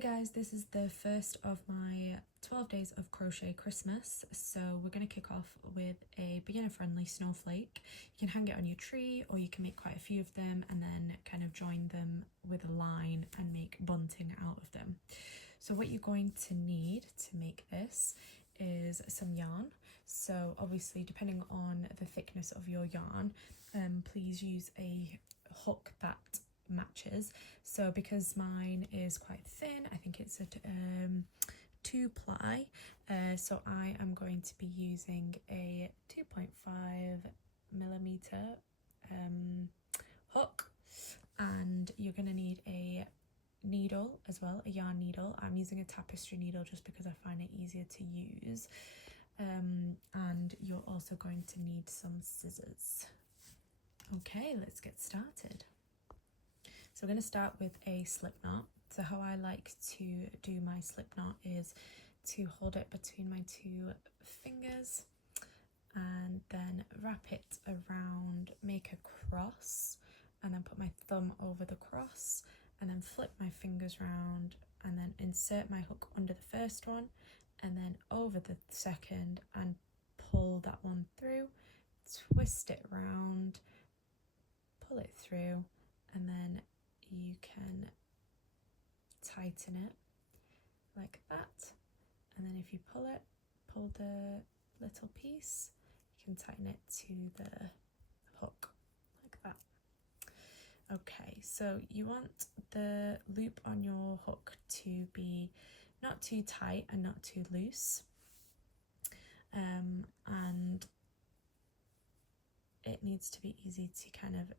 Hey guys, this is the first of my 12 days of crochet Christmas. So we're going to kick off with a beginner friendly snowflake. You can hang it on your tree or you can make quite a few of them and then kind of join them with a line and make bunting out of them. So what you're going to need to make this is some yarn. So obviously depending on the thickness of your yarn, please use a hook that matches. So because mine is quite thin, I think it's a 2-ply, so I am going to be using a 2.5mm hook, and you're going to need a needle as well, a yarn needle. I'm using a tapestry needle just because I find it easier to use, and you're also going to need some scissors. Okay, let's get started. So we're going to start with a slip knot. So how I like to do my slip knot is to hold it between my two fingers and then wrap it around, make a cross, and then put my thumb over the cross and then flip my fingers round and then insert my hook under the first one and then over the second and pull that one through, twist it round, pull it through, and then you can tighten it like that, and then if you pull the little piece, you can tighten it to the hook like that. Okay, so you want the loop on your hook to be not too tight and not too loose, and it needs to be easy to kind of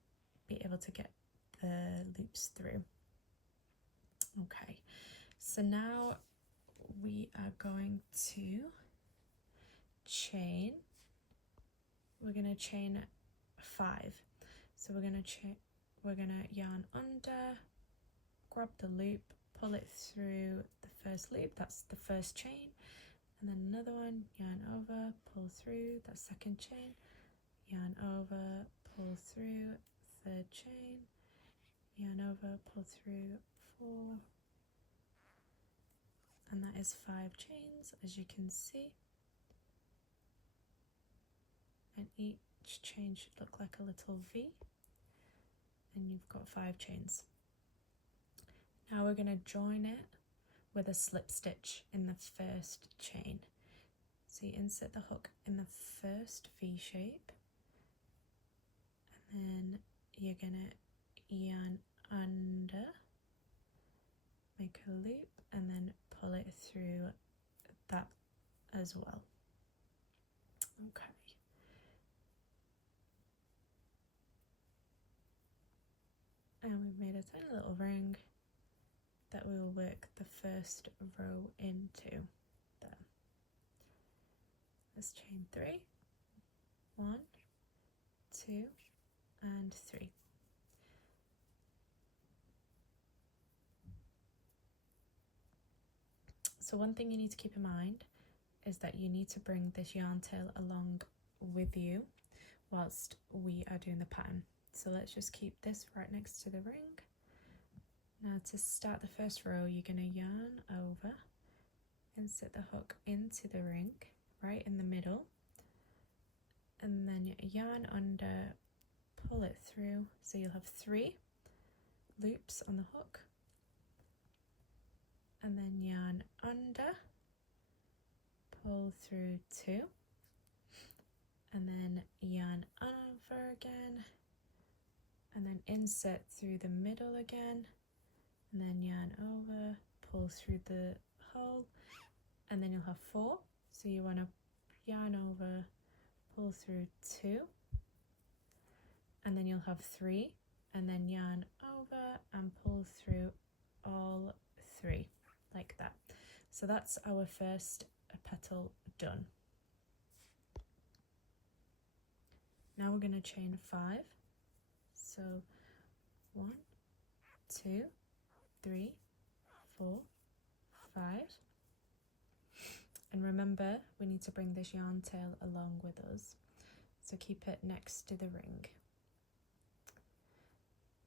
be able to get the loops through. Okay, so now we are going to chain. We're going to chain 5. So we're going to yarn under, grab the loop, pull it through the first loop, that's the first chain, and then another one, yarn over, pull through, that's second chain, yarn over, pull through, third chain, yarn over, pull through 4, and that is 5 chains, as you can see, and each chain should look like a little V, and you've got 5 chains. Now we're going to join it with a slip stitch in the first chain. So you insert the hook in the first V shape, and then you're going to yarn under, make a loop, and then pull it through that as well. Okay. And we've made a tiny little ring that we will work the first row into there. Let's chain 3, 1, 2, and 3. So one thing you need to keep in mind is that you need to bring this yarn tail along with you whilst we are doing the pattern. So let's just keep this right next to the ring. Now to start the first row, you're going to yarn over, insert the hook into the ring right in the middle, and then yarn under, pull it through, so you'll have 3 loops on the hook, and then yarn under, pull through 2, and then yarn over again, and then insert through the middle again, and then yarn over, pull through the hole, and then you'll have 4. So you want to yarn over, pull through 2, and then you'll have 3, and then yarn over and pull through all 3 like that. So that's our first petal done. Now we're going to chain 5. So 1, 2, 3, 4, 5. And remember, we need to bring this yarn tail along with us. So keep it next to the ring.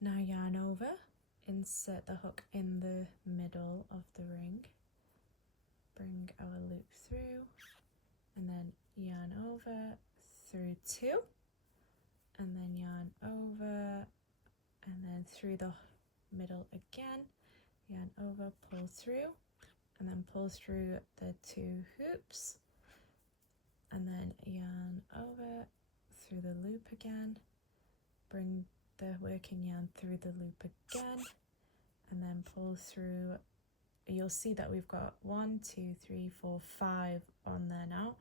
Now yarn over, insert the hook in the middle of the through 2, and then yarn over, and then through the middle again, yarn over, pull through, and then pull through the 2 hoops, and then yarn over through the loop again, bring the working yarn through the loop again, and then pull through. You'll see that we've got 1, 2, 3, 4, 5 on there now,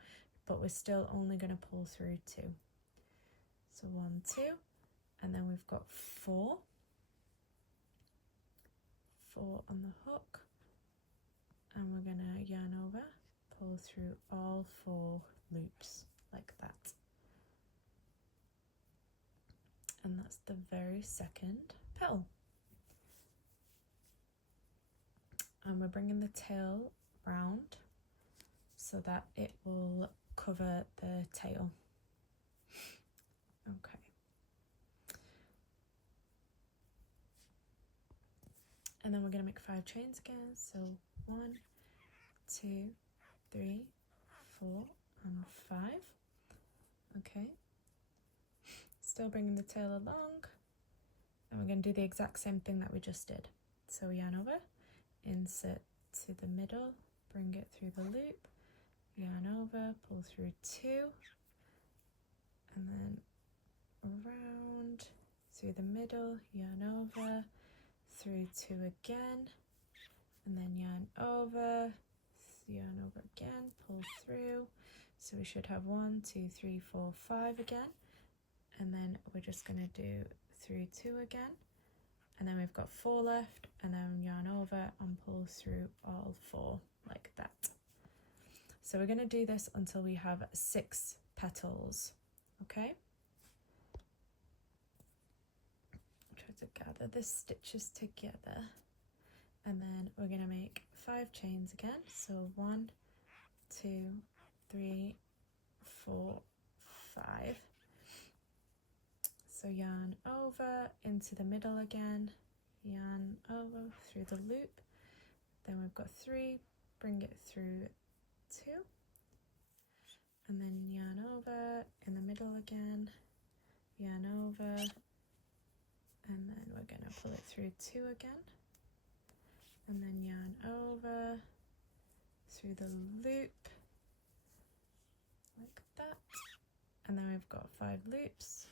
but we're still only going to pull through 2. So 1, 2, and then we've got 4 on the hook, and we're going to yarn over, pull through all 4 loops like that. And that's the very second petal. And we're bringing the tail round so that it will cover the tail. Okay. And then we're going to make 5 chains again. So 1, 2, 3, 4, and 5. Okay. Still bringing the tail along. And we're going to do the exact same thing that we just did. So yarn over, insert to the middle, bring it through the loop, yarn over, pull through 2, and then around through the middle, yarn over, through 2 again, and then yarn over again, pull through. So we should have 1, 2, 3, 4, 5 again, and then we're just going to do through 2 again, and then we've got 4 left, and then yarn over and pull through all 4 like that. So we're going to do this until we have 6 petals. Okay, try to gather the stitches together, and then we're going to make 5 chains again. So 1, 2, 3, 4, 5. So yarn over into the middle again, yarn over through the loop, then we've got 3, bring it through 2, and then yarn over in the middle again, yarn over, and then we're going to pull it through 2 again, and then yarn over through the loop like that, and then we've got 5 loops,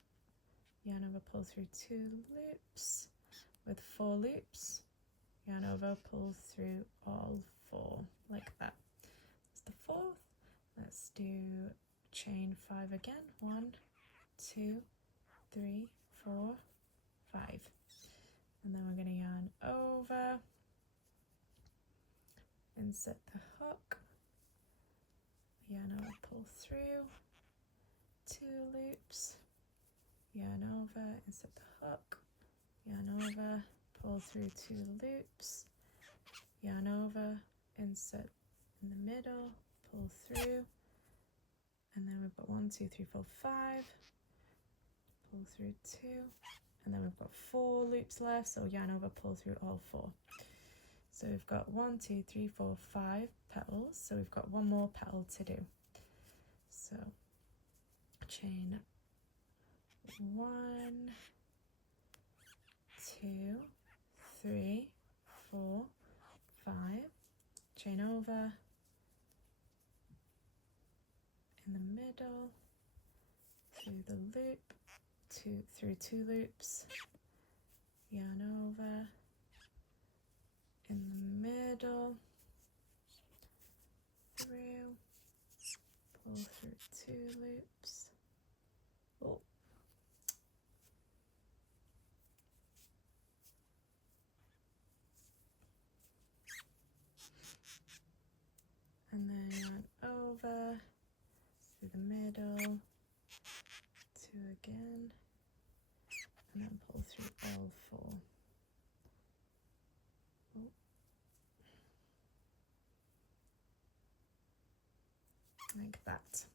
yarn over, pull through 2 loops with 4 loops, yarn over, pull through all 4 like that. That's the 4th. Let's do chain 5 again. 1, 2, 3, 4, 5, and then we're going to yarn over, insert the hook, yarn over, pull through 2 loops, yarn over, insert the hook, yarn over, pull through 2 loops, yarn over, insert in the middle, pull through, and then we've got 1, 2, 3, 4, 5, pull through 2, and then we've got 4 loops left, so yarn over, pull through all 4. So we've got 1, 2, 3, 4, 5 petals, so we've got 1 more petal to do. So chain 1, 2, 3, 4, 5, chain over in the middle, through the loop, through 2 loops, yarn over in the middle, through, pull through 2 loops, oh, and then yarn over through the middle, 2 again, and then pull through all 4. Oh. Like that.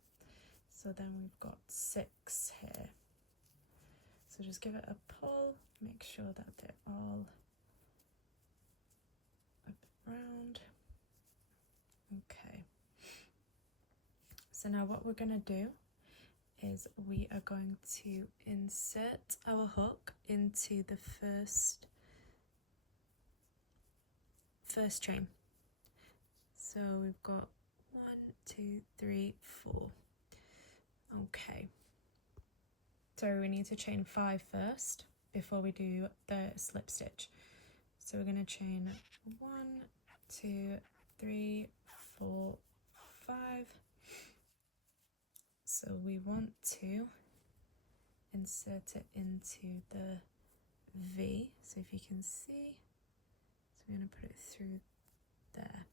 So then we've got 6 here. So just give it a pull, make sure that they're all up around. Okay. So now what we're going to do is we are going to insert our hook into the first chain. So we've got 1, 2, 3, 4. Okay. So we need to chain 5 first before we do the slip stitch. So we're going to chain 1, 2, 3, 4, 5. So we want to insert it into the V. So if you can see, so we're going to put it through there.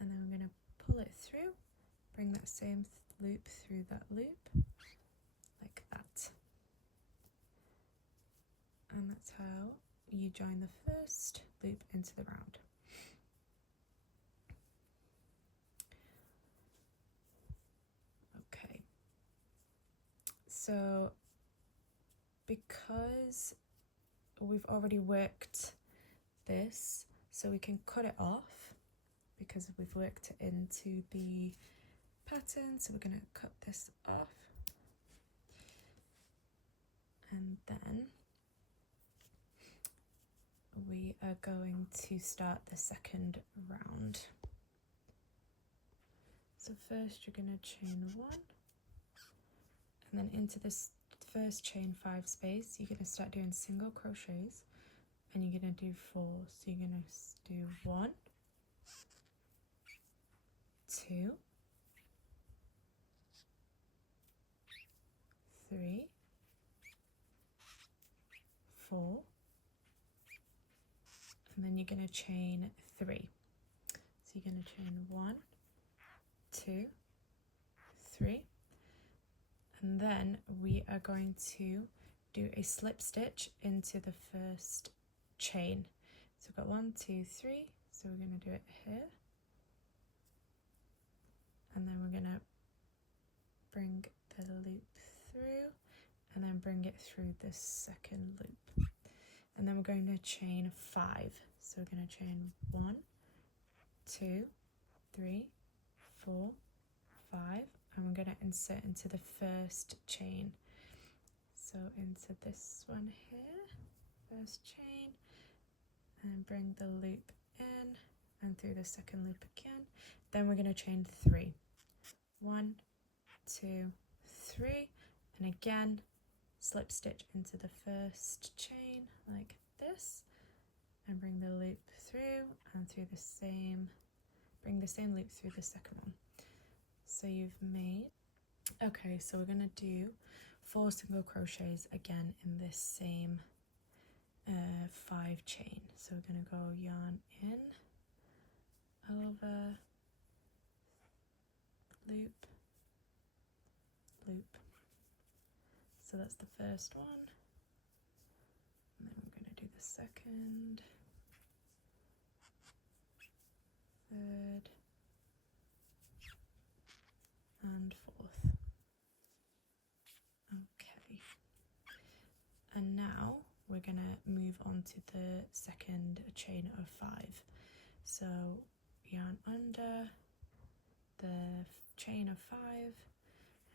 And then we're going to pull it through, bring that same loop through that loop, like that. And that's how you join the first loop into the round. Okay, so because we've already worked this, so we can cut it off because we've worked it into the pattern. So we're going to cut this off, and then we are going to start the second round. So first you're going to chain 1, and then into this first chain 5 space you're going to start doing single crochets, and you're going to do 4. So you're going to do 1, 2, 3, 4, and then you're going to chain 3. So you're going to chain 1, 2, 3, and then we are going to do a slip stitch into the first chain. So we've got 1, 2, 3, so we're going to do it here, and then we're going to bring the loop through and then bring it through this second loop, and then we're going to chain 5. So we're going to chain 1, 2, 3, 4, 5, and we're going to insert into the first chain. So into this one here, first chain, and bring the loop in and through the second loop again. Then we're going to chain 3. 1, 2, 3, and again slip stitch into the first chain like this, and bring the loop through and through the same, bring the same loop through the second one. So you've made, okay, so we're going to do 4 single crochets again in this same 5 chain. So we're going to go yarn in, over, loop, loop. So that's the first one, and then we're going to do the second, third, and fourth. Okay, and now we're going to move on to the second chain of 5. So yarn under, the chain of 5,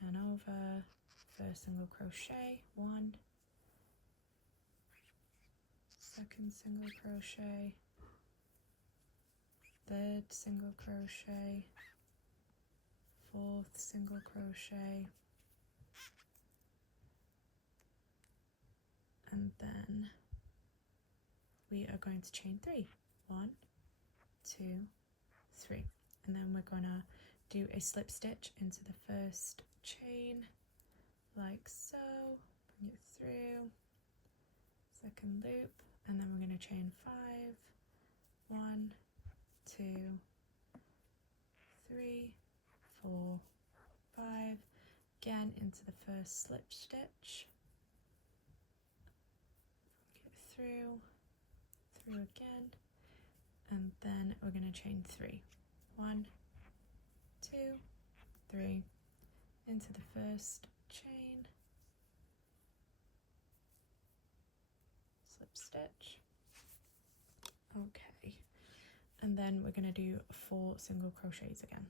and over, first single crochet, 1, second single crochet, third single crochet, fourth single crochet, and then we are going to chain 3. 1, 2, 3, and then we're gonna do a slip stitch into the first chain like so, bring it through, second loop, and then we're going to chain 5, 1, 2, 3, 4, 5, again into the first slip stitch, get through again, and then we're going to chain 3, 1, 2, 3, into the first chain, slip stitch. Okay, and then we're going to do 4 single crochets again.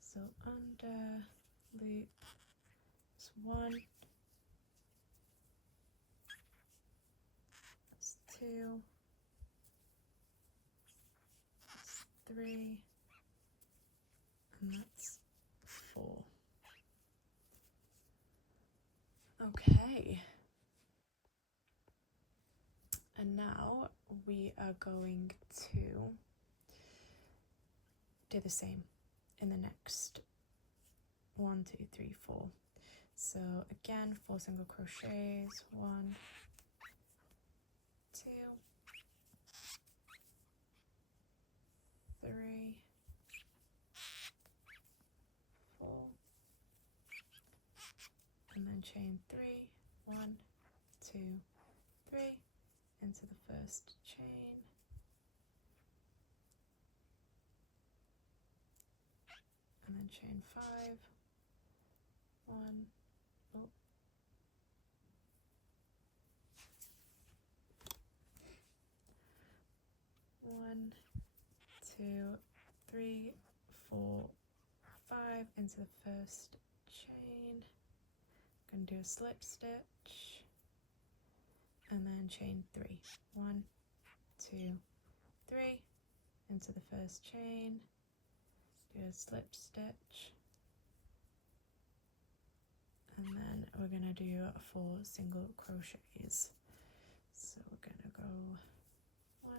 So under, loop, That's 1, that's 2, that's 3, and that's 4. Okay, and now we are going to do the same in the next 1, 2, 3, 4. So again, 4 single crochets, 1, 2, 3, 4, and then chain 3, 1, 2, 3, into the first chain, and then chain 5, 1, oh, 1, 2, 3, 4, 5 into the first chain. I'm going to do a slip stitch and then chain 3, 1, 2, 3 into the first chain, do a slip stitch, and then we're going to do 4 single crochets. So we're going to go 1,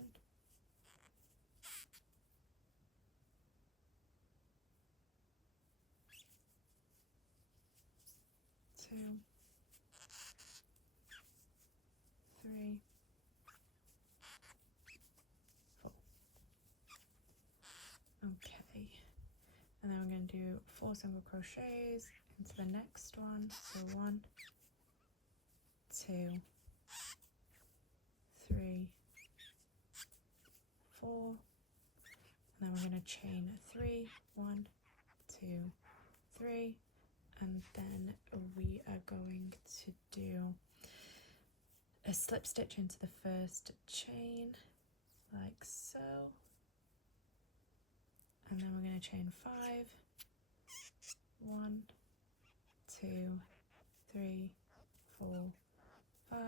2, 3, 4. Okay, and then we're going to do 4 single crochets into the next one. So 1, 2, 3, 4, and then we're going to chain 3, 1, 2, 3, and then we are going to do a slip stitch into the first chain like so, and then we're going to chain 5, 1, 2, 3, 4, 5,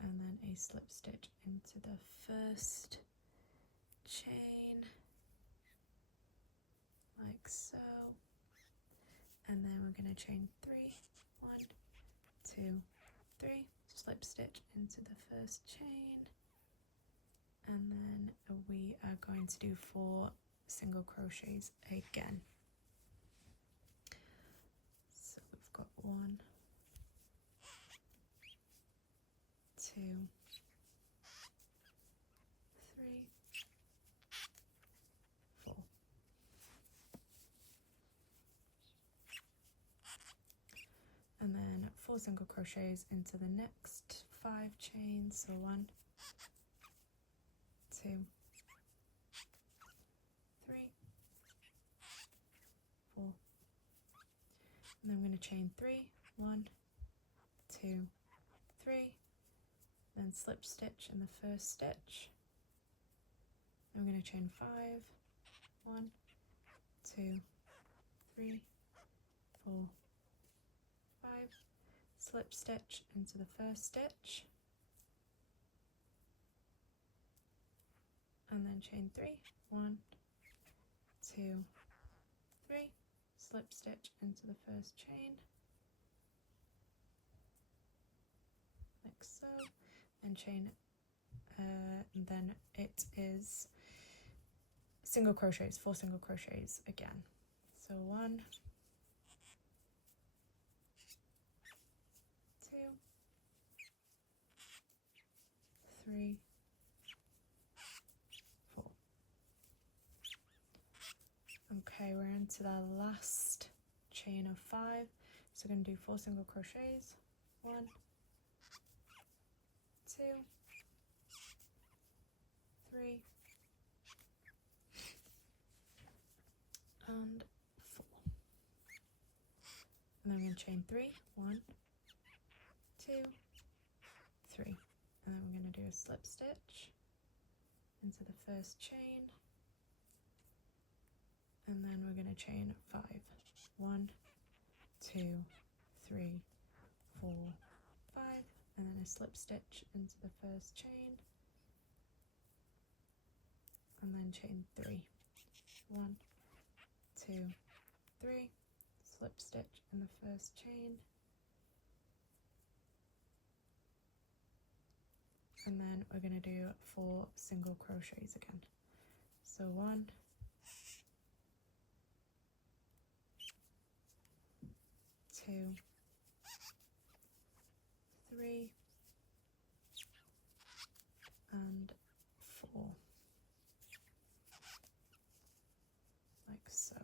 and then a slip stitch into the first chain like so, and then we're going to chain 3, 1, 2, 3, slip stitch into the first chain, and then we are going to do 4 single crochets again. So we've got 1, 2, 3, 4. And then 4 single crochets into the next 5 chains. So 1, 2, 3, 4. And then I'm going to chain 3, 1, 2, 3, then slip stitch in the first stitch. I'm going to chain 5, 1, 2, 3, 4, 5, slip stitch into the first stitch, and then chain 3, 1, 2, 3, slip stitch into the first chain like so, and chain, and then it is single crochets, 4 single crochets again. So 1, 2, 3, 4. Okay, we're into the last chain of 5, so we're going to do 4 single crochets, 1, 2, 3, and 4. And then we're going to chain 3, 1, 2, 3, and then we're going to do a slip stitch into the first chain, and then we're going to chain 5, 1, 2, 3, 4, 5, and then a slip stitch into the first chain, and then chain 3. 1, 2, 3, slip stitch in the first chain, and then we're going to do 4 single crochets again. So 1, 2, 3, and 4, like so.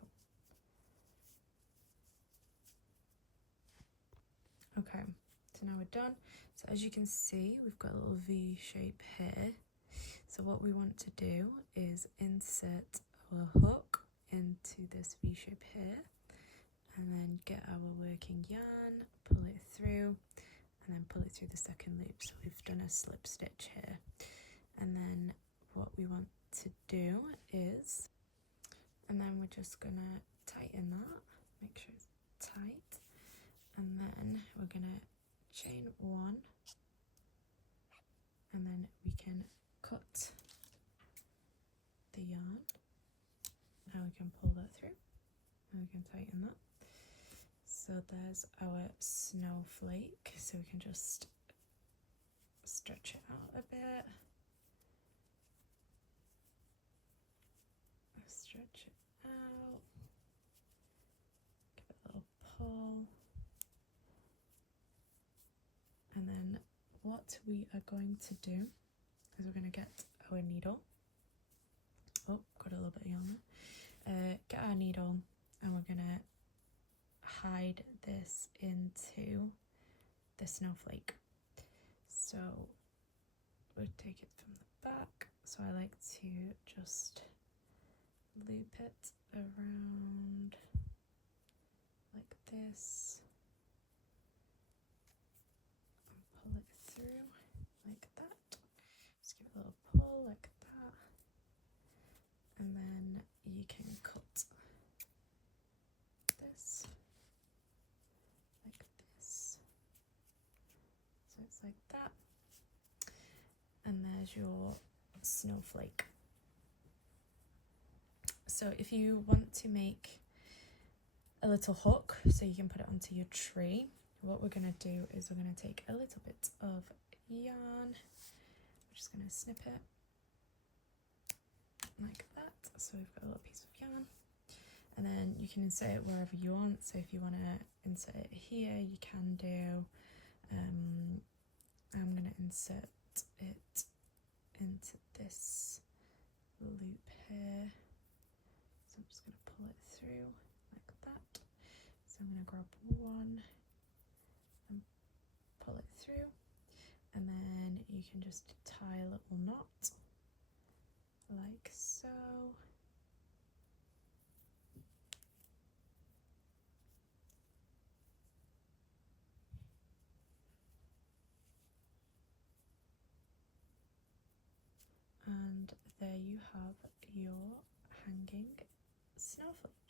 Okay, so now we're done. So as you can see, we've got a little V shape here. So what we want to do is insert our hook into this V shape here, and then get our working yarn, pull it through, and then pull it through the second loop. So we've done a slip stitch here. And then what we want to do is, and then we're just gonna tighten that, make sure it's tight, and then we're gonna chain 1, and then we can cut the yarn. Now we can pull that through, and we can tighten that. So there's our snowflake, so we can just stretch it out a bit. Stretch it out, give it a little pull, and then what we are going to do is we're going to get our needle. Oh, got a little bit of yarn there. Get our needle, and we're going to hide this into the snowflake. So we'll take it from the back. So I like to just loop it around like this and pull it through like that. Just give it a little pull like that, and then you can cut this like this. So it's like that, and there's your snowflake. So if you want to make a little hook so you can put it onto your tree, what we're going to do is we're going to take a little bit of yarn. We're just going to snip it like that. So we've got a little piece of yarn, and then you can insert it wherever you want. So if you want to insert it here, you can do. I'm going to insert it into this loop here. So I'm just going to pull it through like that. So I'm going to grab 1 and pull it through, and then you can just tie a little knot like so. And there you have your hanging snowflake.